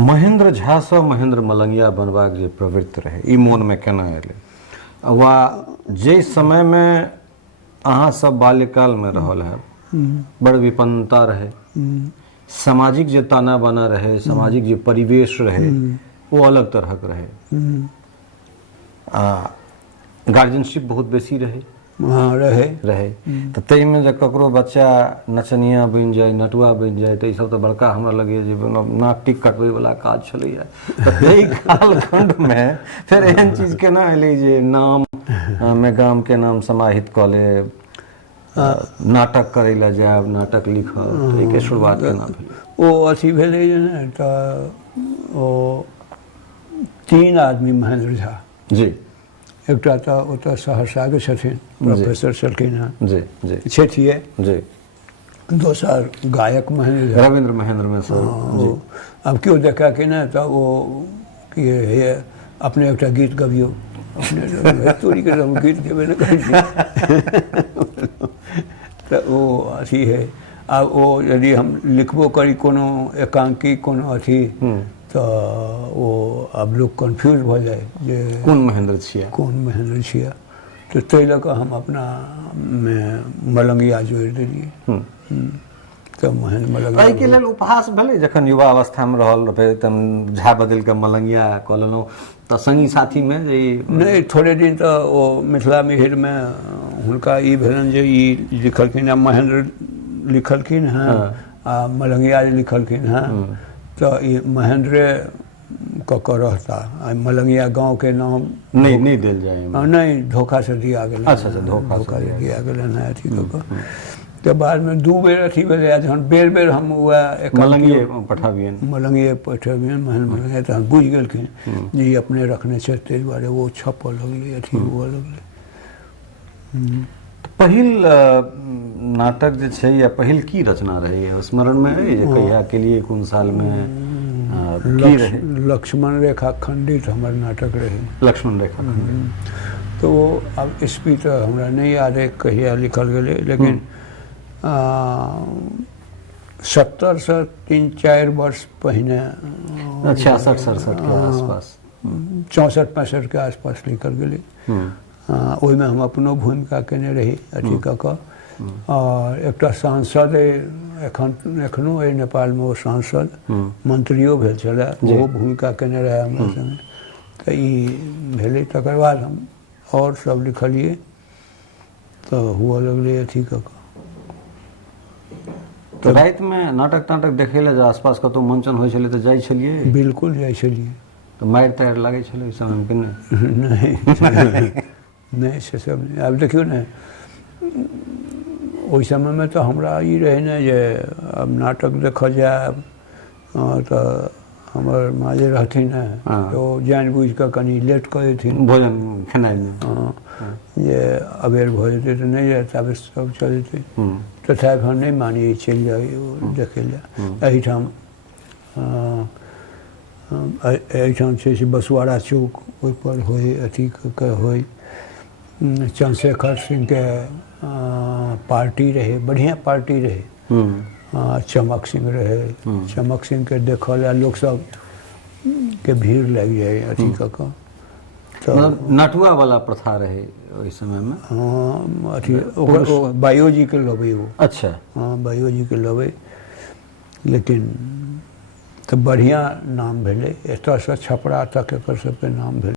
महेंद्र झा से महेंद्र मलंगिया बनबाक जे प्रवृत्ति रहे ई मन में केना एले वा जे समय में अहाँ सब बाल्यकाल में रहल है बड़ विपन्नता रहे सामाजिक जे ताना बाना रहे सामाजिक जे परिवेश रहे वो अलग तरह के रहे गार्जियनशिप बहुत बेसी रहे हाँ रहे तो तई में जब ककरो बच्चा नचनिया बन जाए नटुआ बन जाए तो सब तो बड़का हमरा लगे जे नाक टिक कटवे वाला काज छले तो तई कालखंड में फिर एहन चीज केना एले जे नाम में गाम के नाम समाहित क ले नाटक करे ला जाए नाटक लिखब तो एके शुरुआत केना भेल ओ अथी भेले जे ने तो ओ 3 आदमी महेंद्र झा जी एकटा तो ओतऽ सहरसा के छथिन प्रोफेसर छलखिन हैं जी जी छथिए जी दोसर गायक महेंद्र झा रविंद्र महेंद्र में सर जी अब क्यों देखा कि ना तो वो कि हे अपने एकटा गीत गबियो अपने तोरी के हम गीत गेबे न करै छी तो वो अथी है अब वो यदि हम लिखबो करी कोनो एकांकी कोनो अथी तो वो अब लोग कन्फ्यूज हो जाए जे कौन महेंद्र छिया तो तै लऽ कऽ हम अपना में मलंगिया जोड़ि देलिए तो महेंद्र मलंगिया एहि के लेल उपहास भेलै जखन युवा अवस्था में रहल फेर तम झा बदल के मलंगिया कऽ लेलहुँ तऽ संगी साथी में जे नहीं थोड़े दिन तो वो मिथिला मिहिर में हुनका ई भेलन जे ई लिखलखिन है महेंद्र लिखलखिन हैं आ मलंगिया लिखलखिन हैं तो ये महेंद्र कऽ रहता मलंगिया गांव के नाम नहीं दिल जाए नहीं धोखा से दिया गेल अच्छा धोखा से दिया गेल है अथी तो बाद में 2 बेर अथी भेलै जहन बेर हम हुआ मलंगिए पठाबियन महेंद्र मलंगिया तो बुझ गेलखिन जे अपने रखने छै ताहि दुआरे वो छपऽ लगलै अथी हुअ लगलै पहिल नाटक जे छै या पहिल की रचना रही स्मरण में है जे कहिया के लिए कोन साल में की रहे लक्ष्मण रेखा खंडित हमर नाटक रहे लक्ष्मण रेखा खंडित तो वो अब ईस्वी तो हमरा नहीं याद है कहिया लिखल गेलै लेकिन 70 से 3-4 वर्ष पहिने 66-67 के आसपास 64-65 के आसपास लिखल गेलै ओहि में हम अपनो भूमिका केने रही अथी कऽ कऽ और एकटा सांसद एखनो अइ नेपाल में वो सांसद मंत्रियों भेल छलै ओहो भूमिका केने रहे हमरा संगे तऽ ई भेलै तकर बाद हम और सब लिखलिए तो हुअ लगलै अथी कऽ कऽ तो रात में नाटक देखे ला आसपास कतौ मंचन होइ छलै तऽ जाइ छलिए बिल्कुल जाइ छलिए तो मारि तारि लागै छलै ओहि समय के नहीं से सब नहीं अब देखियो ना ओहि समय में तो हमरा ई रहे ने जे अब नाटक देख जाए तो हमर माँ जे रहथिन तो जान बुझ के कनी लेट कर देथिन भोजन खेनाइ में जे अबेर भऽ जेतै तो नहीं जाए तब सब चल जेतै तथापि हम नहीं मानी चलि जाए देखे ला एहिठाम छै से बसुआरा चौक ओहि पर होय अथी के होय चंद्रशेखर सिंह के पार्टी रहे बढ़िया पार्टी रहे चमक सिंह रहे चमक सिंह के देखल ला लोग सब के भीड़ लग जाए अथी कऽ तो नटुआ वाला प्रथा रहे ओहि समय में हाँ अथी ओकर बायोजी के लबै वो अच्छा हाँ बायोजी के लबै लेकिन तो बढ़िया नाम भेलै एतऽ से छपरा तक एकर सबके नाम भेलै।